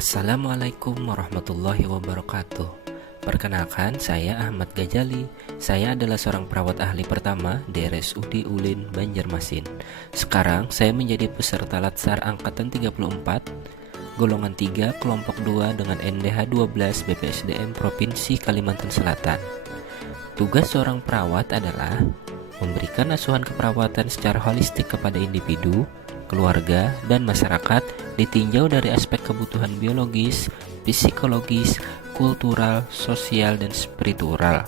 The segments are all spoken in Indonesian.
Assalamualaikum warahmatullahi wabarakatuh. Perkenalkan, saya Ahmad Gajali. Saya adalah seorang perawat ahli pertama di RSUD Ulin, Banjarmasin. Sekarang saya menjadi peserta Latsar Angkatan 34, golongan 3, kelompok 2 dengan NDH 12 BPSDM Provinsi Kalimantan Selatan. Tugas seorang perawat adalah memberikan asuhan keperawatan secara holistik kepada individu, keluarga, dan masyarakat ditinjau dari aspek kebutuhan biologis, psikologis, kultural, sosial, dan spiritual.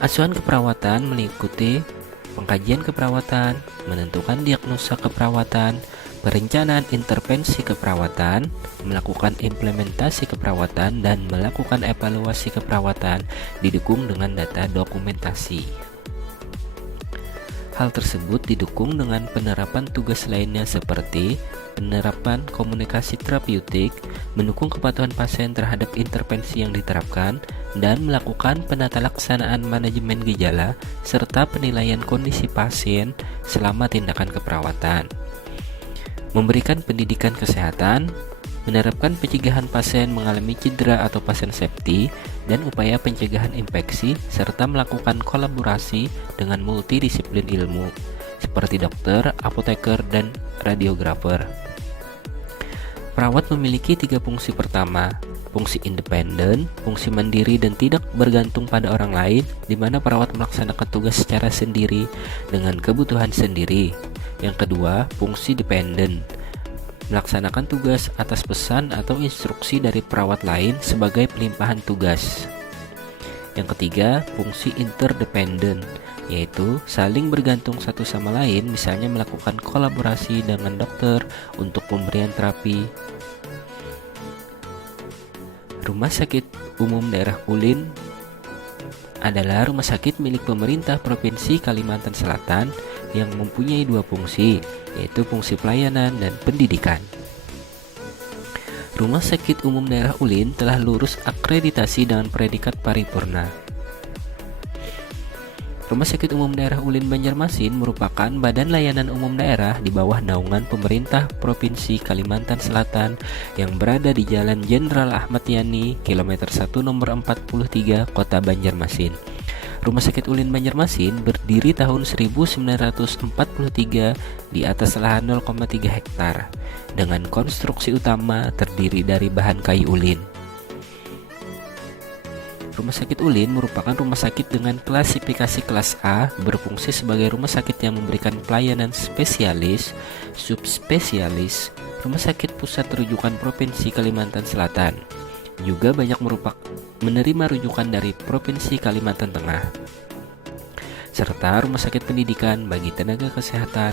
Asuhan keperawatan meliputi pengkajian keperawatan, menentukan diagnosa keperawatan, perencanaan intervensi keperawatan, melakukan implementasi keperawatan, dan melakukan evaluasi keperawatan didukung dengan data dokumentasi. Hal tersebut didukung dengan penerapan tugas lainnya seperti penerapan komunikasi terapeutik, mendukung kepatuhan pasien terhadap intervensi yang diterapkan, dan melakukan penatalaksanaan manajemen gejala serta penilaian kondisi pasien selama tindakan keperawatan. Memberikan pendidikan kesehatan, menerapkan pencegahan pasien mengalami cedera atau pasien safety, dan upaya pencegahan infeksi, serta melakukan kolaborasi dengan multidisiplin ilmu, seperti dokter, apoteker, dan radiografer. Perawat memiliki 3 fungsi pertama, fungsi independen, fungsi mandiri dan tidak bergantung pada orang lain, di mana perawat melaksanakan tugas secara sendiri dengan kebutuhan sendiri. Yang kedua, fungsi dependen, melaksanakan tugas atas pesan atau instruksi dari perawat lain sebagai pelimpahan tugas. Yang ketiga, fungsi interdependen, yaitu saling bergantung satu sama lain, misalnya melakukan kolaborasi dengan dokter untuk pemberian terapi. Rumah Sakit Umum Daerah Ulin adalah rumah sakit milik pemerintah Provinsi Kalimantan Selatan yang mempunyai 2 fungsi, yaitu fungsi pelayanan dan pendidikan. Rumah Sakit Umum Daerah Ulin telah lulus akreditasi dengan predikat paripurna. Rumah Sakit Umum Daerah Ulin Banjarmasin merupakan badan layanan umum daerah di bawah naungan pemerintah Provinsi Kalimantan Selatan yang berada di Jalan Jenderal Ahmad Yani, kilometer 1 nomor 43, Kota Banjarmasin. Rumah Sakit Ulin Banjarmasin berdiri tahun 1943 di atas lahan 0,3 hektar dengan konstruksi utama terdiri dari bahan kayu ulin. Rumah Sakit Ulin merupakan rumah sakit dengan klasifikasi kelas A, berfungsi sebagai rumah sakit yang memberikan pelayanan spesialis, subspesialis, rumah sakit pusat rujukan Provinsi Kalimantan Selatan. Juga banyak menerima rujukan dari Provinsi Kalimantan Tengah, serta rumah sakit pendidikan bagi tenaga kesehatan,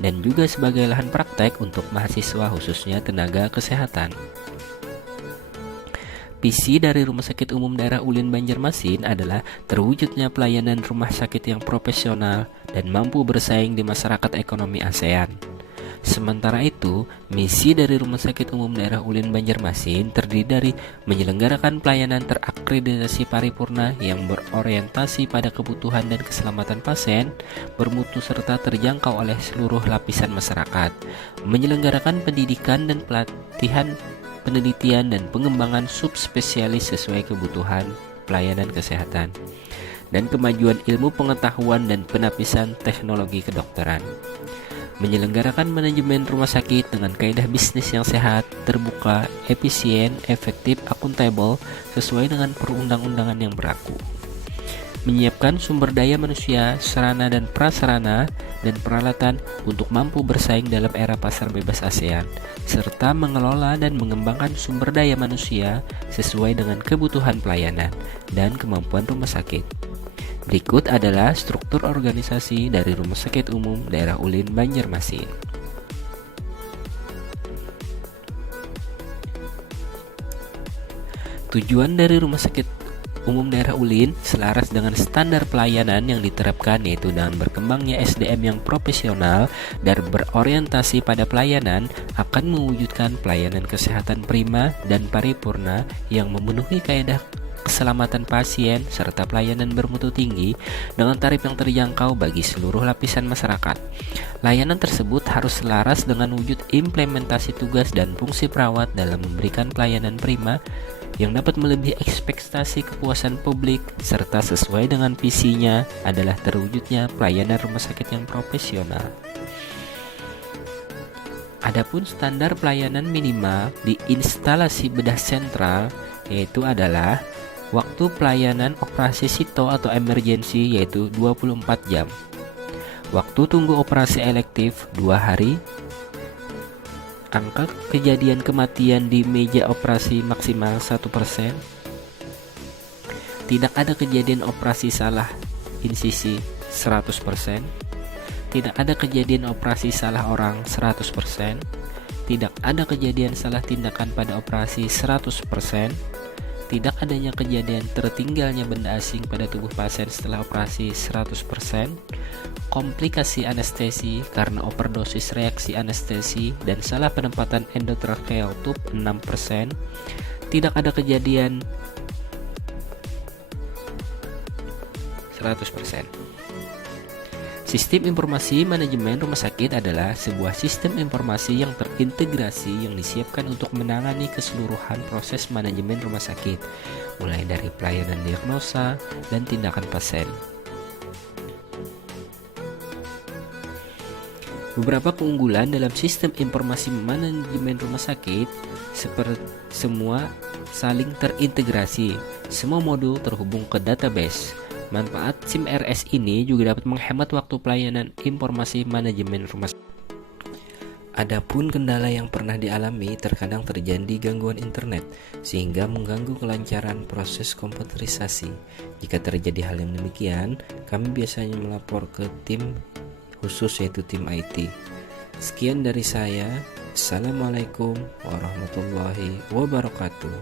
dan juga sebagai lahan praktek untuk mahasiswa khususnya tenaga kesehatan. Visi dari Rumah Sakit Umum Daerah Ulin Banjarmasin adalah terwujudnya pelayanan rumah sakit yang profesional dan mampu bersaing di masyarakat ekonomi ASEAN. Sementara itu, misi dari Rumah Sakit Umum Daerah Ulin Banjarmasin terdiri dari menyelenggarakan pelayanan terakreditasi paripurna yang berorientasi pada kebutuhan dan keselamatan pasien, bermutu serta terjangkau oleh seluruh lapisan masyarakat, menyelenggarakan pendidikan dan pelatihan penelitian dan pengembangan subspesialis sesuai kebutuhan pelayanan kesehatan, dan kemajuan ilmu pengetahuan dan penapisan teknologi kedokteran. Menyelenggarakan manajemen rumah sakit dengan kaidah bisnis yang sehat, terbuka, efisien, efektif, akuntabel sesuai dengan perundang-undangan yang berlaku. Menyiapkan sumber daya manusia, sarana dan prasarana, dan peralatan untuk mampu bersaing dalam era pasar bebas ASEAN, serta mengelola dan mengembangkan sumber daya manusia sesuai dengan kebutuhan pelayanan dan kemampuan rumah sakit. Berikut adalah struktur organisasi dari Rumah Sakit Umum Daerah Ulin Banjarmasin. Tujuan dari Rumah Sakit Umum Daerah Ulin selaras dengan standar pelayanan yang diterapkan, yaitu dengan berkembangnya SDM yang profesional dan berorientasi pada pelayanan akan mewujudkan pelayanan kesehatan prima dan paripurna yang memenuhi kaidah keselamatan pasien, serta pelayanan bermutu tinggi dengan tarif yang terjangkau bagi seluruh lapisan masyarakat. Layanan tersebut harus selaras dengan wujud implementasi tugas dan fungsi perawat dalam memberikan pelayanan prima yang dapat melebihi ekspektasi kepuasan publik, serta sesuai dengan visinya adalah terwujudnya pelayanan rumah sakit yang profesional. Adapun standar pelayanan minimal di instalasi bedah sentral yaitu adalah waktu pelayanan operasi sito atau emergensi yaitu 24 jam. Waktu tunggu operasi elektif 2 hari. Angka kejadian kematian di meja operasi maksimal 1%. Tidak ada kejadian operasi salah insisi 100%. Tidak ada kejadian operasi salah orang 100%. Tidak ada kejadian salah tindakan pada operasi 100%. Tidak adanya kejadian tertinggalnya benda asing pada tubuh pasien setelah operasi 100%. Komplikasi anestesi karena overdosis reaksi anestesi dan salah penempatan endotracheal tube 6%. Tidak ada kejadian 100%. Sistem informasi manajemen rumah sakit adalah sebuah sistem informasi yang terintegrasi yang disiapkan untuk menangani keseluruhan proses manajemen rumah sakit, mulai dari pelayanan diagnosa dan tindakan pasien. Beberapa keunggulan dalam sistem informasi manajemen rumah sakit seperti semua saling terintegrasi, semua modul terhubung ke database. Manfaat SIM RS ini juga dapat menghemat waktu pelayanan informasi manajemen rumah sakit. Adapun kendala yang pernah dialami terkadang terjadi gangguan internet sehingga mengganggu kelancaran proses komputerisasi. Jika terjadi hal yang demikian, kami biasanya melapor ke tim khusus yaitu tim IT. Sekian dari saya. Assalamualaikum warahmatullahi wabarakatuh.